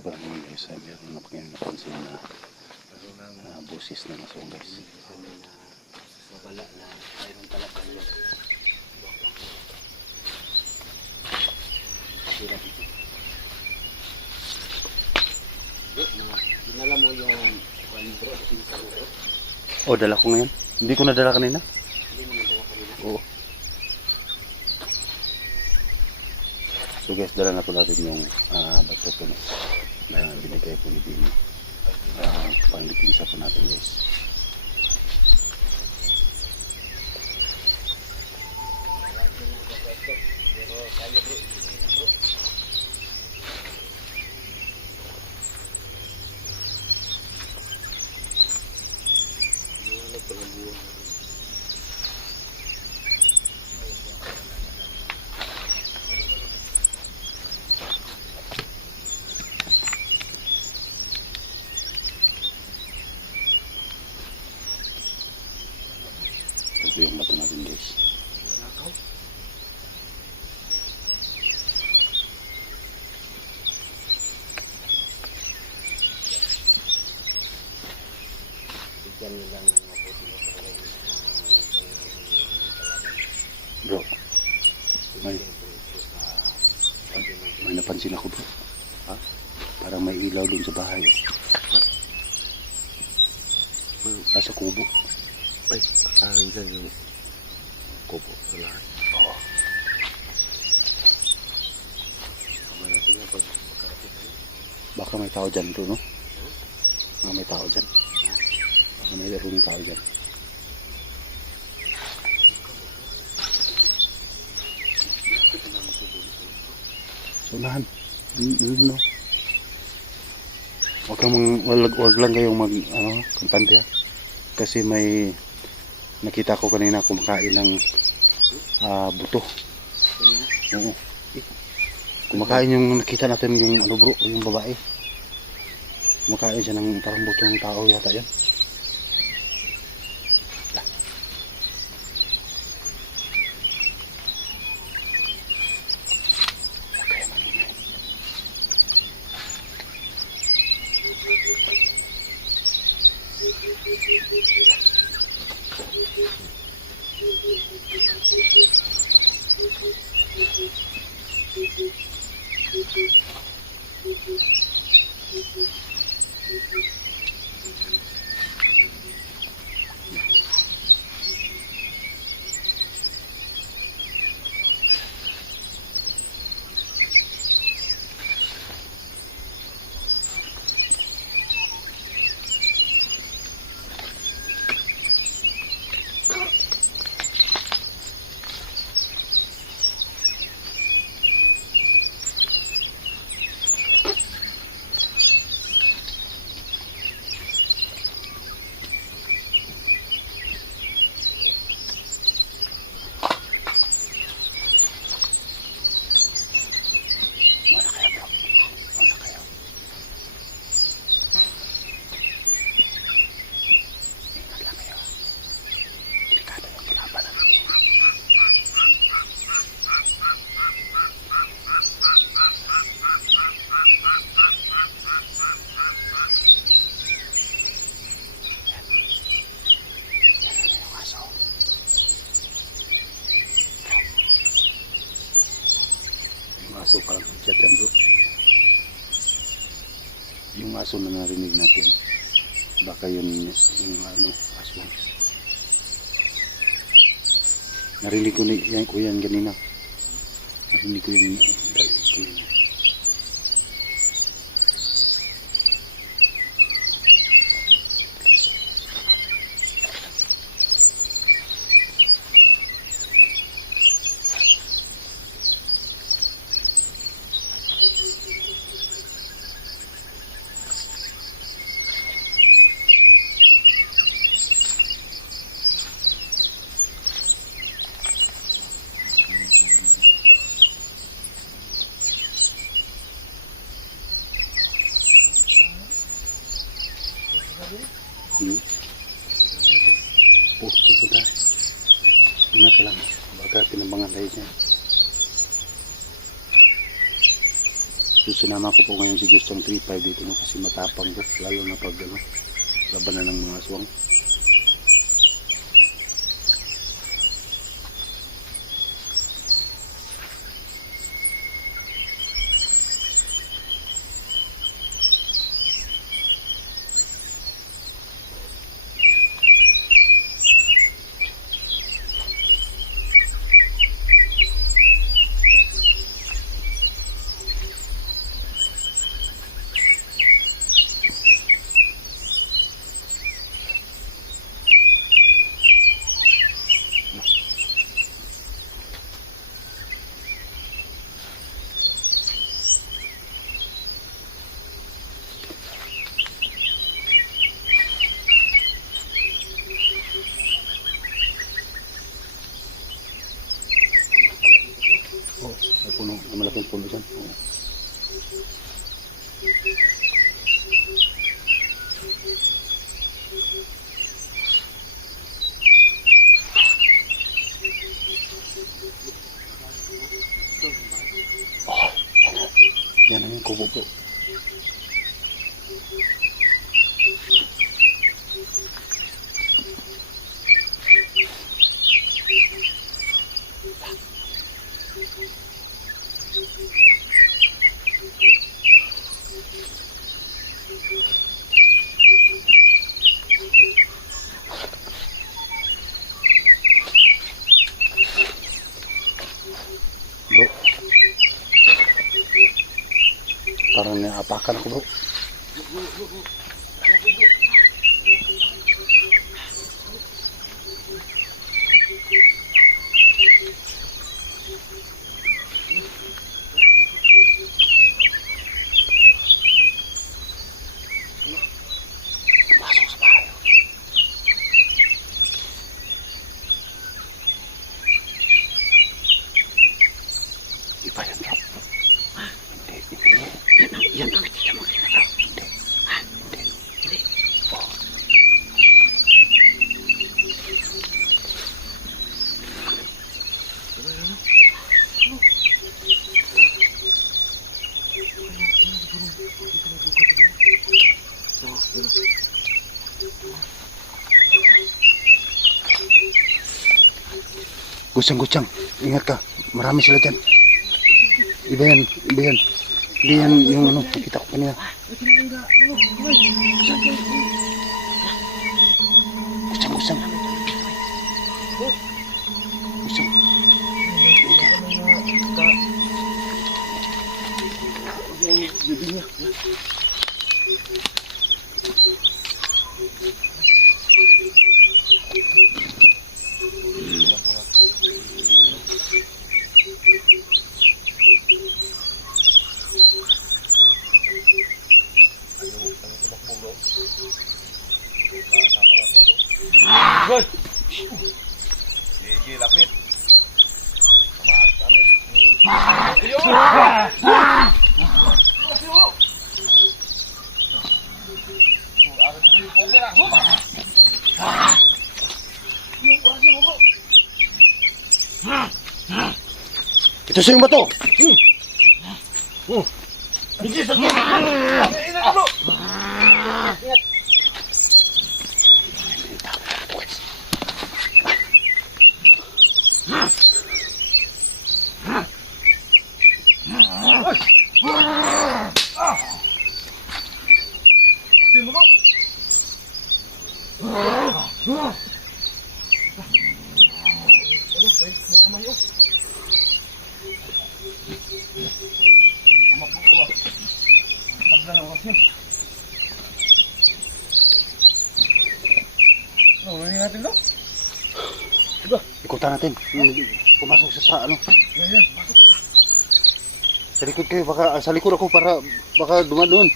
guys, ay meron na pang napansin na uh, busis na nasong guys. Wala na. Mayroon talaga yun. Sira dito. Naman. Dinala mo yung bro. Oh, dala ko ngayon. Hindi ko nadala kanina. Hindi mo nagawa kanina. Oo. So guys, dala na po natin yung uh, bato po na, binigay po ni Bini. Uh, Panglipinsa po natin guys. Pero kaya bro, hindi na bro. Liwanag pala buwan. Ito po yung bato natin guys. Nakaw. Bigyan nila ng mabuti na talaga yung Bro, may, napansin ako bro. Ha? Parang may ilaw dun sa bahay. Oh. Ah, sa kubo. Ay, akin dyan yung kubo sa lahat. Oo. Tama natin nga pag makarating tayo. Baka may tao dyan bro, no? Baka may tao dyan. Baka may larong tao dyan. So, unahan. Yun, no? Huwag kang mang, wag, wag lang kayong mag, ano, kampante. Kasi may, nakita ko kanina kumakain ng ah, buto. Oo. Kumakain yung nakita natin yung ano bro, yung babae. Kumakain siya ng parang buto ng tao yata yan. Aso parang hudyat yan bro. Yung aso na narinig natin. Baka yun yung ano, aso. Narinig ko ni yan ko yan kanina. Narinig ko yan kanina. Hmm? Oh, pupunta. Ingat ka lang. Tayo dyan. So sinama ko po ngayon si Gustong 3.5 dito no kasi matapang ko lalo na pag ano, labanan ng mga aswang. Oh, may puno, may malaking puno dyan. Oh. Oh, yan Look. Gusyang-gusyang. Ingat ka. Marami sila dyan. Iba yan. Iba yan. Hindi yan yung ano. Nakita ko kanina. Gusyang-gusyang. Sige, Ito sa yung bato. Ikutan natin. Pumasok siya sa ano. Sa likod kayo, baka, sa likod ako para baka dumaan doon.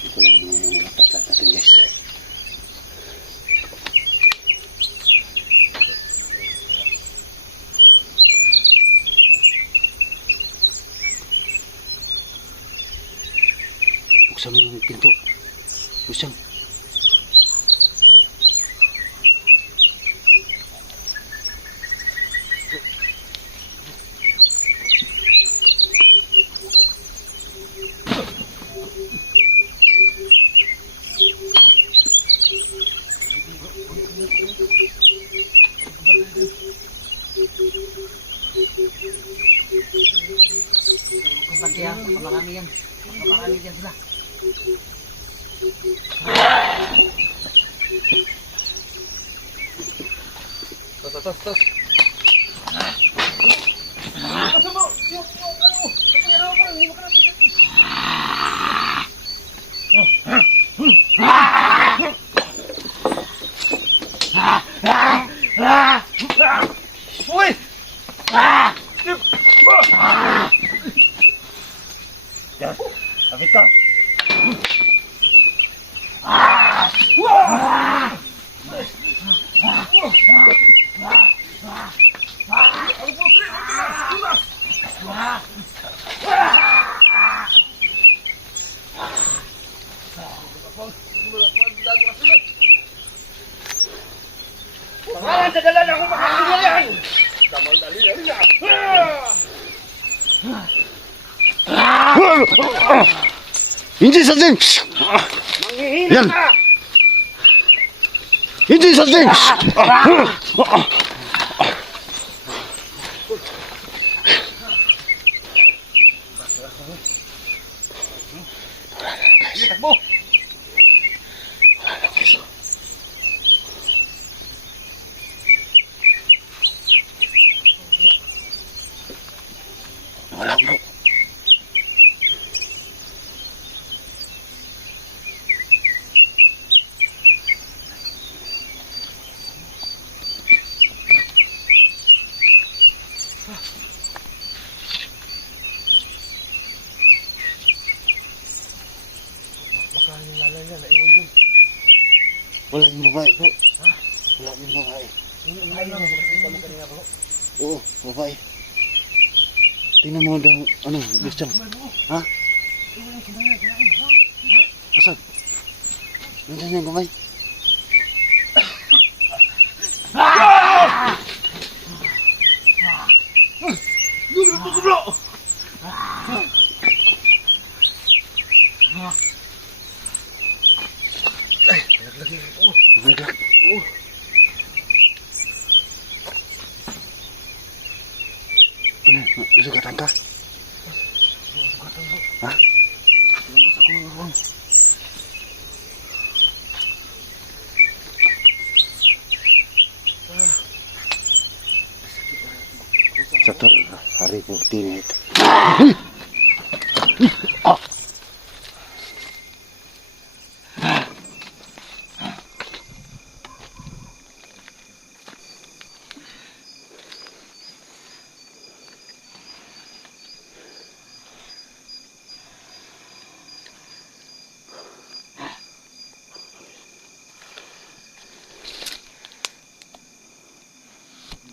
Ito lang muna yung mga patlat natin guys. Buksan mo yung pinto. Buksan. Kumpante yan, marami yan. Marami yan sila. Tas, tas, tas. Uy! Yan, Pangalan sa dalan ako makakalimutan! Tamal dali, dali na! Hindi sa ding! Yan! Hindi sa ding! Takbo! Wala bro. Baka yung lalay niya, naiwan dun. Wala yung babae bro. Wala yung babae. Ay, lang, makikita mo kanina bro. Oo, babae. Tingnan mo daw, ano, Christian. Ha? Asan? Nandiyan yung kamay. Naglag. Oo. Ano, nasugatan ka? Ha? Lambas ako ng uwan. Satu hari bukti ini. Ah.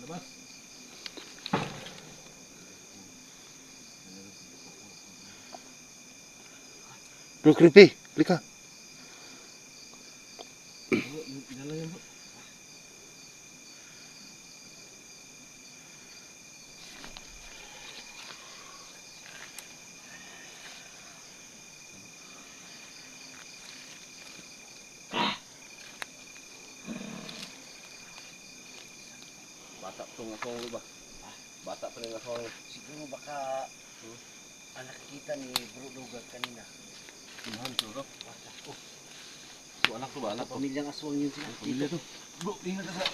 Labas. Bro, creepy. Lika. Dala yan bro. Bata pa itong aswang ba? Bata pa rin aswang. Siguro baka ang nakikita ni Bro Lugat kanina. Bro. Oh. So anak to ba? Anak to? Pamilyang aswang yun sila. Pamilya to. Bro, tingnan ka sa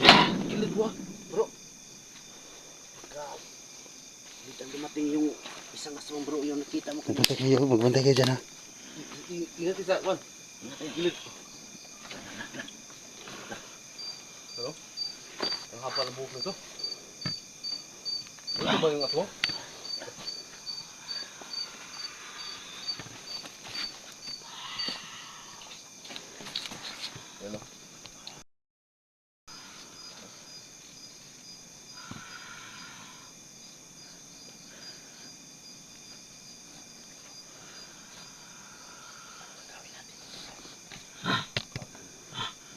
gilid mo ah. Bro. Dito ang dumating yung isang aswang bro yung nakita mo. Magbantay kayo, magbantay kayo dyan ha. Ingat sa Juan. Gilid. Hello? Ang hapa ng buhok nito. Ito ba yung aswang? Ano?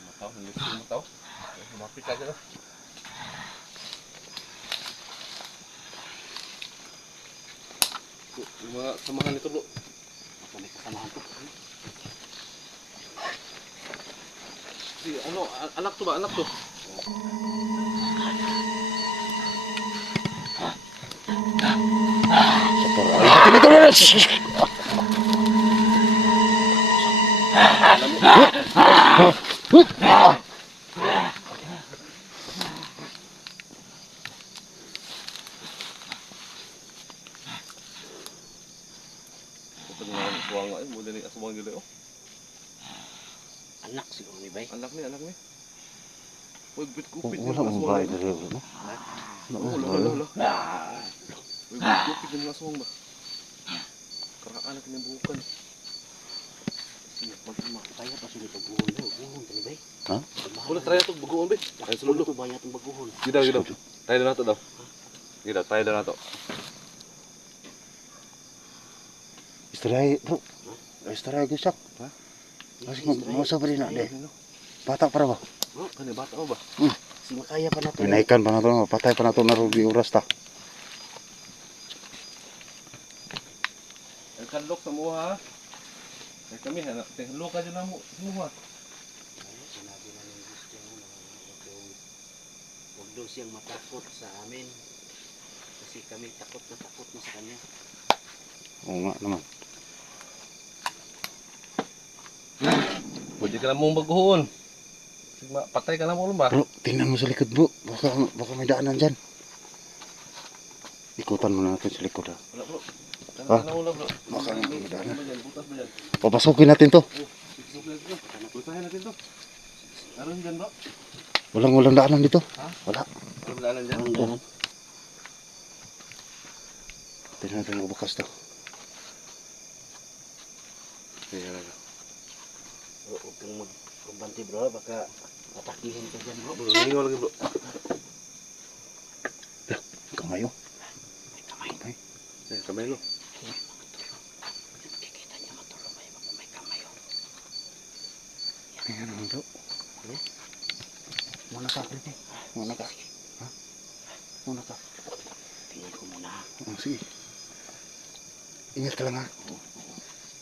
Mataw, hindi ko mataw. Lumapit ka dyan. ah. Yung mga samahan nito bro. Samahan ko. Si, ano, a- anak to ba? Anak to? Ito nga ang aswang nga eh. Mula ni aswang gila oh. Anak siguro ni Bay. Anak ni, anak ni. Uy, bit kupit Wala mong bahay na rin. No? Oo, wala, wala, wala. Uy, bit kupit yung mga aswang ba? Karaan natin yung bukan. Sige, pag makakaya pa sila pagbuhon daw. Buhon ka ni Bay. Ha? Wala, try ito, baguhan ba? Ay, Sulo sululo. to ba yatong baguhon? Gidaw, gidaw. Tayo na nato daw. Gidaw, tayo na nato. Istirahat bro. Istirahat gusak. Ha? Kasi mau sa rin na de. Bata para ba? Kani, bata mo ba? Si makaya pa nato. Pinaikan pa na to. Patay pa na to na rubi oras ta. Ang kanlok sa muha, ha? Ay kami, ha? Kanlok ka dyan na mo. Muha. Sinabi na ng gusto mo na huwag daw- huwag daw siyang matakot sa amin. Kasi kami takot na takot na sa kanya. Oo nga naman. Pwede ka na mong baguhon. Sige, ma- patay ka na mo ba? Bro, tingnan mo sa likod bro. Baka, baka may daanan dyan. Ikutan mo natin sa likod ha. Wala bro. Ha? Na muna bro. Baka may daanan. Papasukin natin to. Bro. Putahin natin to. Meron dyan bro. Walang walang daanan dito. Ha? Wala. Meron daanan dyan. Ang ganun. Tingnan natin bukas to. Kaya na. Huwag kang magkumbante bro. Baka atakihin ka dyan bro. Bro, nangingaw lagi bro. Kamay oh. May kamay. Eh, kamay no. Kikita niya matulog kayo baka may kamay oh. Tingnan naman bro. Muna ka. Muna ka. Ha? Muna ka. Tingnan ko muna. Oh, sige. Ingat ka lang ha.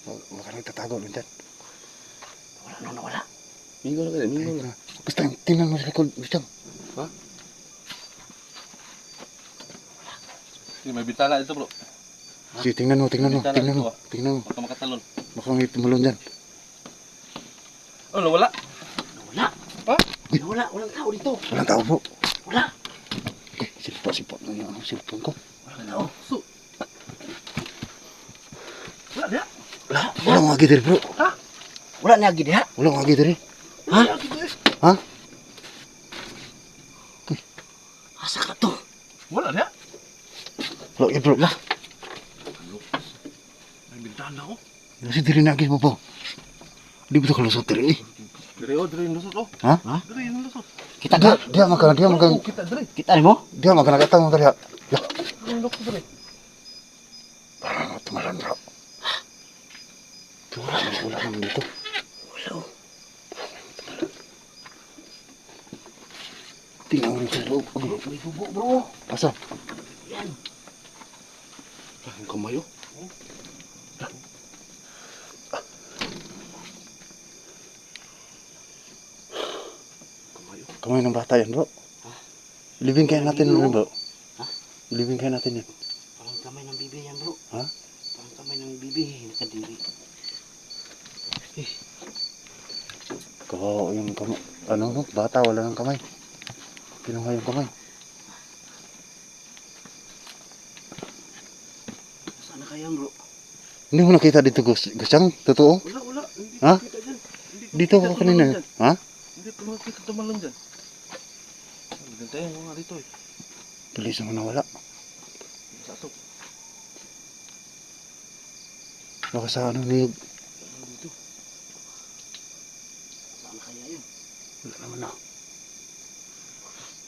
Wag wag ka nang tatago din dyan. Wala na nawala. Mingaw lang ka mingaw lang. Basta tingnan mo sa likod. Basta. Sige, may bitala ito bro. Sige, tingnan mo, tingnan mo, tingnan mo. dito, ah. Tingnan mo. Baka makatalon. Baka may tumulong dyan. Oh, nawala. Nawala. Ha? Nawala. Walang tao dito. Walang tao bro. Wala. Eh, silpa-silpa na yung ano, cellphone ko. Walang tao. So. Wala na. Wala. Wala mga gider bro. Wala na gid ha. Wala mga gider eh. Ha? Ha? Asa ka to? Wala na. Wala gid bro. Lah. May bintana ko. Kasi diri na gid mo po. Di ba ito kalusot diri eh. Dire oh, yung lusot oh. Ha? Ha? Yung lusot. Kita Dia, ka? dia makan, dia makan, Oh, kita dire. Kita mo? dia makan mo dali ha. Ya, lusot dire. parang tumalan bro. Wala naman dito. Oh. Tingnan mo sa loob. Ano? May bubo bro. Asa? Yan. Ang kamay oh. Kamay ng bata yan bro. Living kaya natin yun bro. Ha? Living kaya natin yan. Parang kamay ng bibi yan bro. Ha? Parang kamay ng bibi. Nakadiri. Kawawa yung kamay. Ano no? Bata wala ng kamay. Kinuha yung kamay. Saan na kaya bro? Hindi mo nakita dito gus gusang? Totoo? Wala, wala. Hindi Ha? dyan. Hindi Dito ako kanina. Ha? Hindi ko makita tumalon dyan. Ganito yung mga dito eh. Tulis naman nawala. Sa ato. Baka sa ano niyog. Dito. Saan na kaya yun? Wala naman na.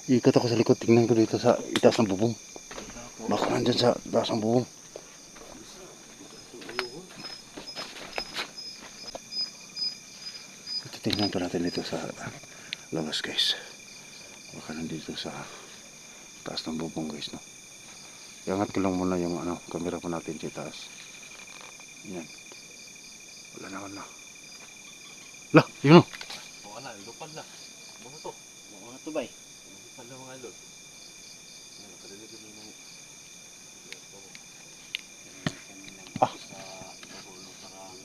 Ikot ako sa likod. Tingnan ko dito sa itaas ng bubong. Baka nandyan sa taas ng bubong. Titingnan pa natin dito sa labas guys. Baka nandito sa taas ng bubong guys no. Iangat ko lang muna yung ano, camera pa natin sa taas. Yan. Wala na. Lah, yun o. Ana, lupad na. Ano to? Mga to bay. Lupad na mga idol. Ano, kadilig mo ng... Ah.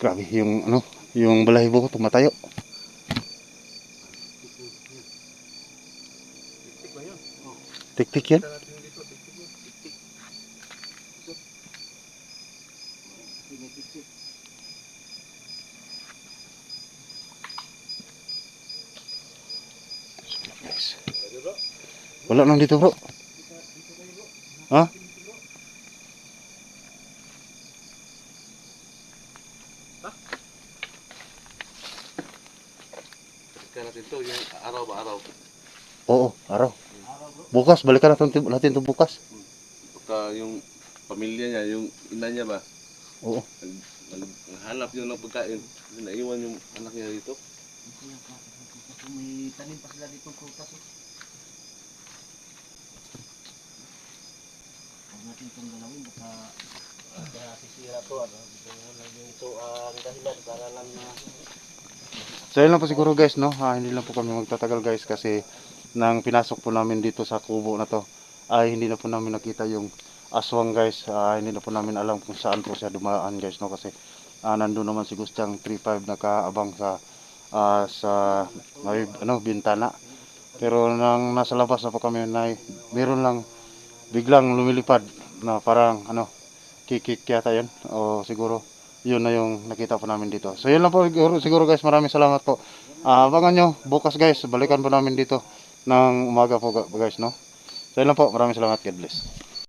Grabe yung ano, yung balahibo ko tumatayo. Tik-tik yan. Tik-tik yun. Tik-tik. Guys. Pwede bro? Wala nang dito bro. Ha? Araw ba araw? Oo, araw. Bukas, balikan natin, natin ito bukas. Baka yung pamilya niya, yung ina niya ba? Oo. Nag, nag, naghanap yun ng pagkain. Naiwan yung anak niya dito. May tanim pa sila dito prutas. Oh. Natin itong galawin baka kaya sisira to ano. Ito lang yung ito ang dahilan para lang na So yun lang po siguro guys, no? Ah, hindi lang po kami magtatagal guys kasi nang pinasok po namin dito sa kubo na to ay hindi na po namin nakita yung aswang guys. Ah, hindi na po namin alam kung saan po siya dumaan guys, no? Kasi ah, nandun naman si Gustyang 35 nakaabang sa ah, sa may ano, bintana. Pero nang nasa labas na po kami na meron lang biglang lumilipad na parang ano kikik yata yun o siguro yun na yung nakita po namin dito. So yun lang po siguro, siguro guys, maraming salamat po. Ah, abangan nyo bukas guys, balikan po namin dito ng umaga po guys, no? So yun lang po, maraming salamat, God bless.